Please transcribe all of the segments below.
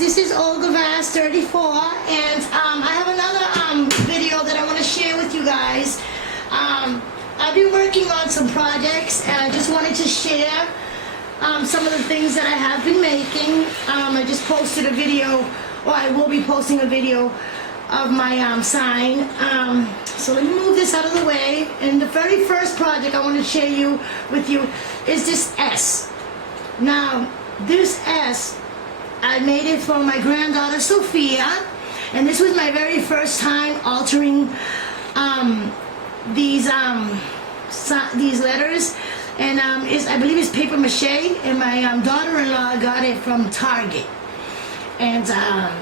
this is Olga Vast 34, and I have another video that I want to share with you guys. I've been working on some projects, and I just wanted to share some of the things that I have been making. I just posted a video, or I will be posting a video of my sign. So let me move this out of the way. And the very first project I want to share with you is this S. Now, this S, I made it for my granddaughter Sophia, and this was my very first time altering these letters. And I believe it's paper mache, and my daughter-in-law got it from Target, and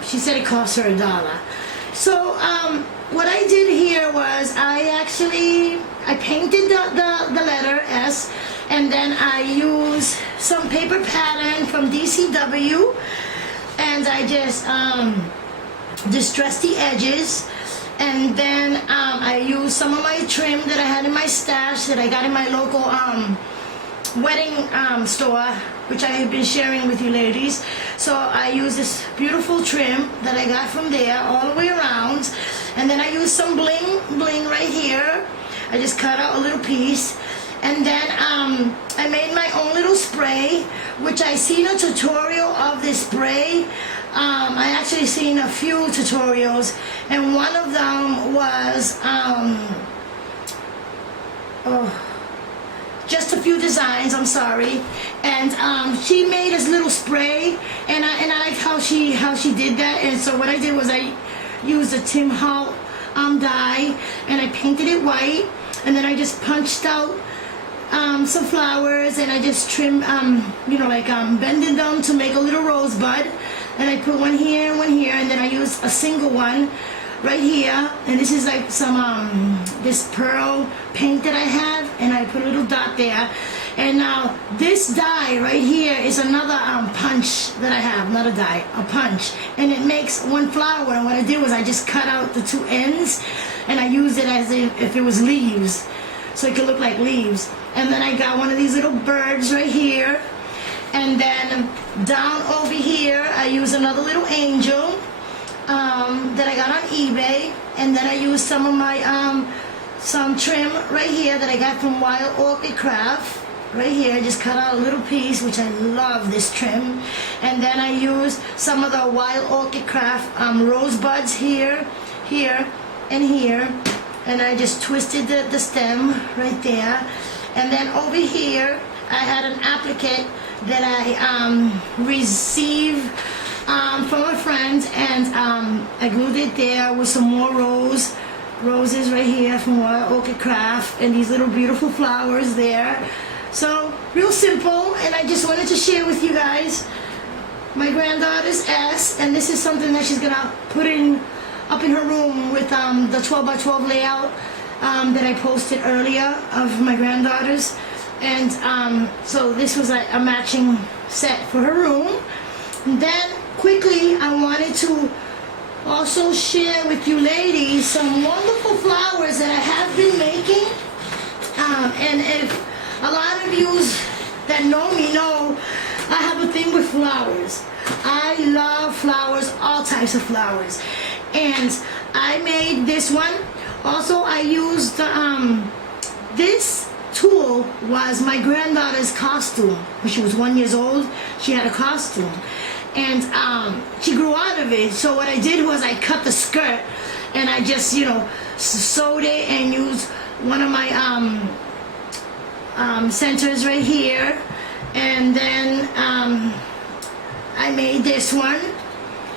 she said it cost her $1. So what I did here was I painted the letter S, and then I used some paper pattern from DCW, and I just distressed the edges. And then I used some of my trim that I had in my stash that I got in my local wedding store, which I have been sharing with you ladies. So I used this beautiful trim that I got from there all the way around. And then I used some bling right here. I just cut out a little piece. And then I made my own little spray, which I seen a tutorial of this spray. I actually seen a few tutorials, and one of them was just a few designs, I'm sorry, and she made this little spray, and I liked how she did that. And so what I did was I used a Tim Holt dye, and I painted it white, and then I just punched out some flowers, and I just trimmed, bended them to make a little rosebud. And I put one here and one here, and then I used a single one right here. And this is like some this pearl paint that I have, and I put a little dot there. And now this die right here is another punch that I have, not a die, a punch, and it makes one flower. And what I did was I just cut out the two ends, and I used it as if it was leaves, so it could look like leaves. And then I got one of these little birds right here. And then down over here, I use another little angel that I got on eBay. And then I use some of my some trim right here that I got from Wild Orchid Craft. Right here, I just cut out a little piece, which I love this trim. And then I use some of the Wild Orchid Craft rosebuds here, and here. And I just twisted the stem right there. And then over here, I had an applique that I received from a friend, and I glued it there with some more roses right here from Wild Orchid Craft, and these little beautiful flowers there. So real simple, and I just wanted to share with you guys my granddaughter's S, and this is something that she's gonna put up in her room with the 12 by 12 layout that I posted earlier of my granddaughter's. And so this was a matching set for her room. And then quickly, I wanted to also share with you ladies some wonderful flowers that I have been making. And if a lot of you that know me know, I have a thing with flowers. I love flowers, all types of flowers. And I made this one. Also, I used this tool was my granddaughter's costume. When she was 1 year old, she had a costume, and she grew out of it. So what I did was I cut the skirt, and I just sewed it and used one of my centers right here, and then I made this one.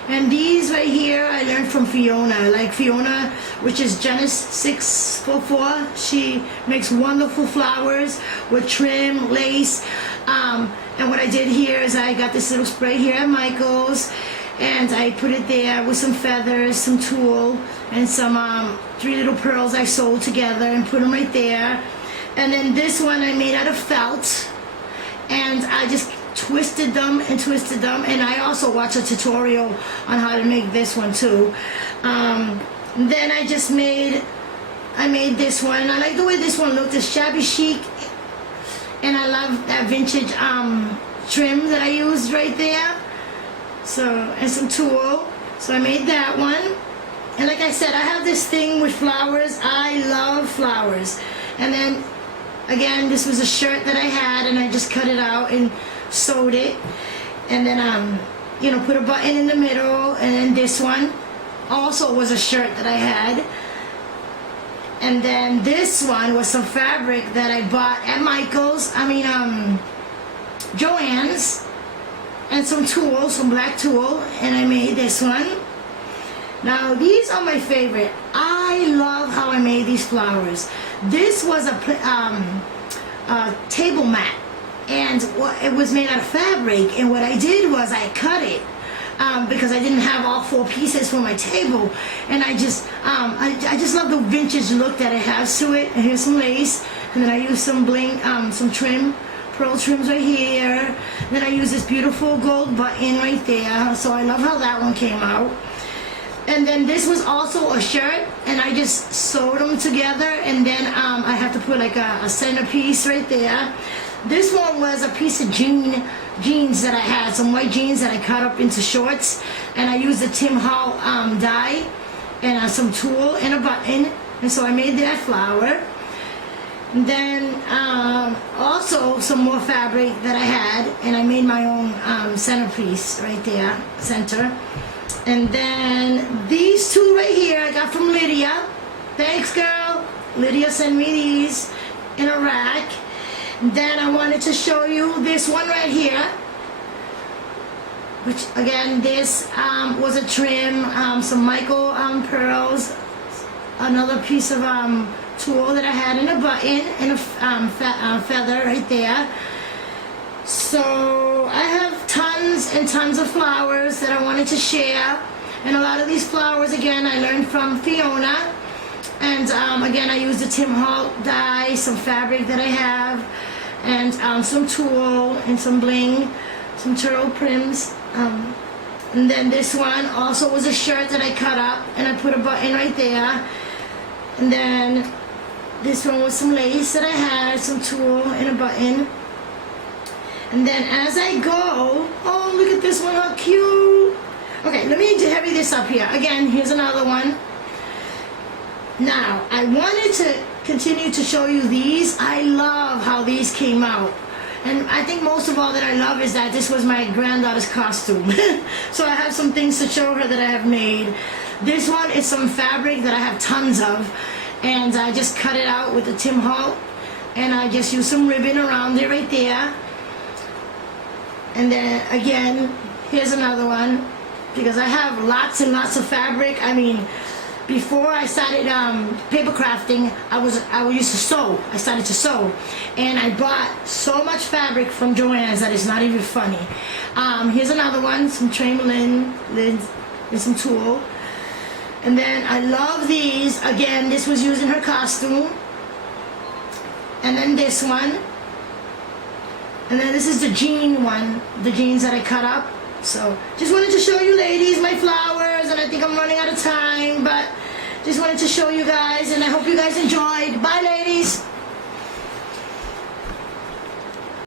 And these right here I learned from Fiona. Like Fiona, which is Genesis 644. She makes wonderful flowers with trim, lace. And what I did here is I got this little spray here at Michael's, and I put it there with some feathers, some tulle, and some 3 little pearls I sewed together and put them right there. And then this one I made out of felt, and I just twisted them, and I also watched a tutorial on how to make this one too. Then I made this one. I like the way this one looked. It's shabby chic, and I love that vintage trim that I used right there. So, and some tulle. So I made that one. And like I said, I have this thing with flowers. I love flowers. And then, again, this was a shirt that I had, and I just cut it out and sewed it. And then, you know, put a button in the middle. And then this one also was a shirt that I had. And then this one was some fabric that I bought at Michael's, Joann's, and some tulle, some black tulle, and I made this one. Now these are my favorite. I love how I made these flowers. This was a table mat, and it was made out of fabric, and what I did was I cut it. Because I didn't have all 4 pieces for my table, and I just love the vintage look that it has to it. And here's some lace, and then I use some bling, some trim, pearl trims right here. And then I use this beautiful gold button right there. So I love how that one came out. And then this was also a shirt, and I just sewed them together, and then I have to put like a centerpiece right there. This one was a piece of jeans that I had, some white jeans that I cut up into shorts, and I used the Tim Hall dye and some tulle and a button, and so I made that flower. And then also some more fabric that I had, and I made my own centerpiece right there, center. And then these 2 right here I got from Lydia. Thanks, girl. Lydia sent me these in a rack. Then I wanted to show you this one right here, which again, this was a trim, some Michael pearls, another piece of tulle that I had in a button, and a feather right there. So I have tons and tons of flowers that I wanted to share, and a lot of these flowers, again, I learned from Fiona. And again, I used the Tim Hall dye, some fabric that I have, and some tulle and some bling, some turtle prims. And then this one also was a shirt that I cut up, and I put a button right there. And then this one was some lace that I had, some tulle and a button. And then as I go, oh, look at this one, how cute. Okay, let me heavy this up here. Again, here's another one. Now, I wanted to continue to show you these. I love how these came out. And I think most of all that I love is that this was my granddaughter's costume. So I have some things to show her that I have made. This one is some fabric that I have tons of. And I just cut it out with the Tim Hall. And I just used some ribbon around it right there. And then again, here's another one. Because I have lots and lots of fabric. I mean, before I started paper crafting, I used to sew. I started to sew, and I bought so much fabric from Joann's that it's not even funny. Here's another one, some Chamberlain lids and some tulle. And then I love these. Again, this was used in her costume. And then this one. And then this is the jean one, the jeans that I cut up. So just wanted to show you ladies my flowers, and I think I'm running out of time, but just wanted to show you guys, and I hope you guys enjoyed. Bye ladies.